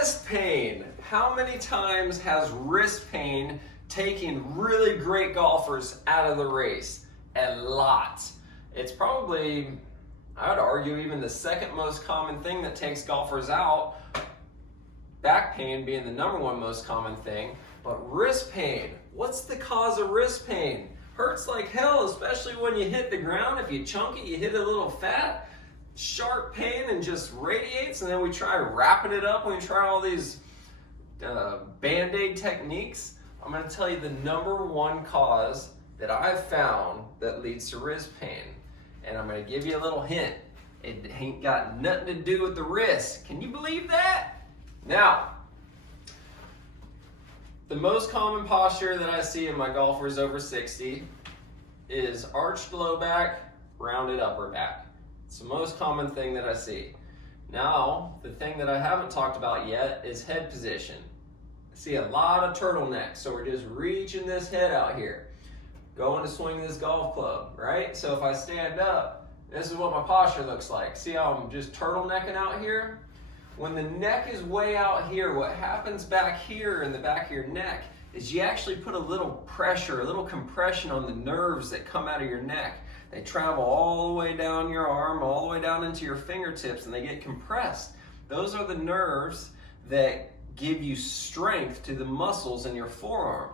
Wrist pain. How many times has wrist pain taken really great golfers out of the race? A lot. It's probably, I would argue, even the second most common thing that takes golfers out. Back pain being the number one most common thing. But wrist pain, what's the cause of wrist pain? Hurts like hell, especially when you hit the ground. If you chunk it, you hit it a little fat. Sharp pain and just radiates, and then we try wrapping it up when we try all these Band-Aid techniques. I'm going to tell you the number one cause that I've found that leads to wrist pain, and I'm going to give you a little hint. It ain't got nothing to do with the wrist. Can you believe that? Now, the most common posture that I see in my golfers over 60 is arched low back, rounded upper back. It's the most common thing that I see. Now, the thing that I haven't talked about yet is head position. I see a lot of turtlenecks, so we're just reaching this head out here, going to swing this golf club, right? So if I stand up, this is what my posture looks like. See how I'm just turtlenecking out here? When the neck is way out here, what happens back here in the back of your neck is you actually put a little pressure, a little compression on the nerves that come out of your neck. They travel all the way down your arm, all the way down into your fingertips, and they get compressed. Those are the nerves that give you strength to the muscles in your forearm.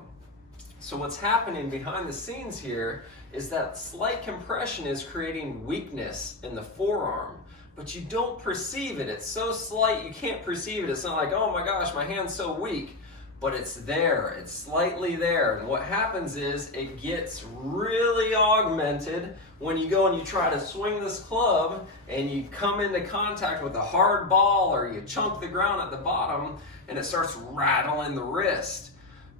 So what's happening behind the scenes here is that slight compression is creating weakness in the forearm, but you don't perceive it. It's so slight you can't perceive it. It's not like, oh my gosh, my hand's so weak. But it's there, it's slightly there. And what happens is it gets really augmented when you go and you try to swing this club and you come into contact with a hard ball or you chunk the ground at the bottom and it starts rattling the wrist.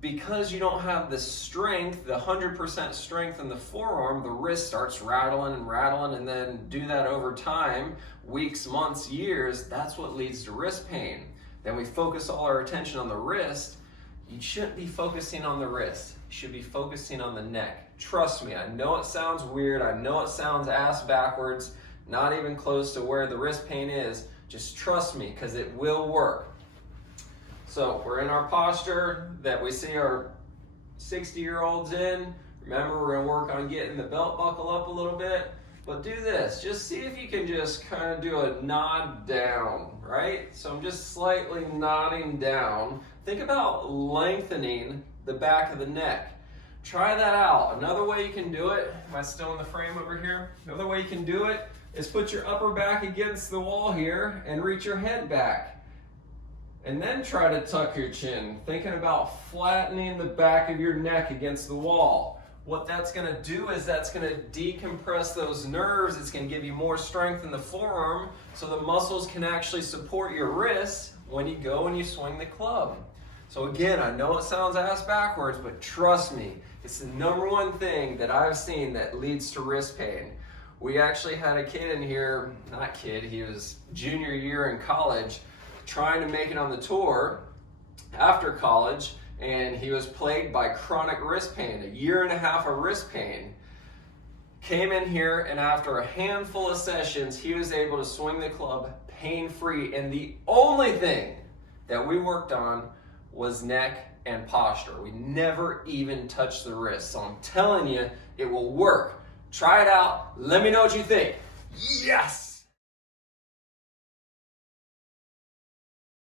Because you don't have the strength, the 100% strength in the forearm, the wrist starts rattling and rattling, and then do that over time, weeks, months, years. That's what leads to wrist pain. Then we focus all our attention on the wrist. You shouldn't be focusing on the wrist. You should be focusing on the neck. Trust me, I know it sounds weird. I know it sounds ass backwards, not even close to where the wrist pain is. Just trust me, because it will work. So we're in our posture that we see our 60-year-olds in. Remember, we're gonna work on getting the belt buckle up a little bit. But do this, just see if you can just kind of do a nod down, right? So I'm just slightly nodding down. Think about lengthening the back of the neck. Try that out. Another way you can do it, am I still in the frame over here? Another way you can do it is put your upper back against the wall here and reach your head back. And then try to tuck your chin, thinking about flattening the back of your neck against the wall. What that's going to do is that's going to decompress those nerves. It's going to give you more strength in the forearm so the muscles can actually support your wrist when you go and you swing the club. So again, I know it sounds ass backwards, but trust me, it's the number one thing that I've seen that leads to wrist pain. We actually had a kid in here, not kid, he was junior year in college, trying to make it on the tour after college, and he was plagued by chronic wrist pain, 1.5 years of wrist pain. Came in here, and after a handful of sessions, he was able to swing the club pain-free, and the only thing that we worked on was neck and posture. We never even touched the wrist. So I'm telling you, it will work. Try it out. Let me know what you think. Yes!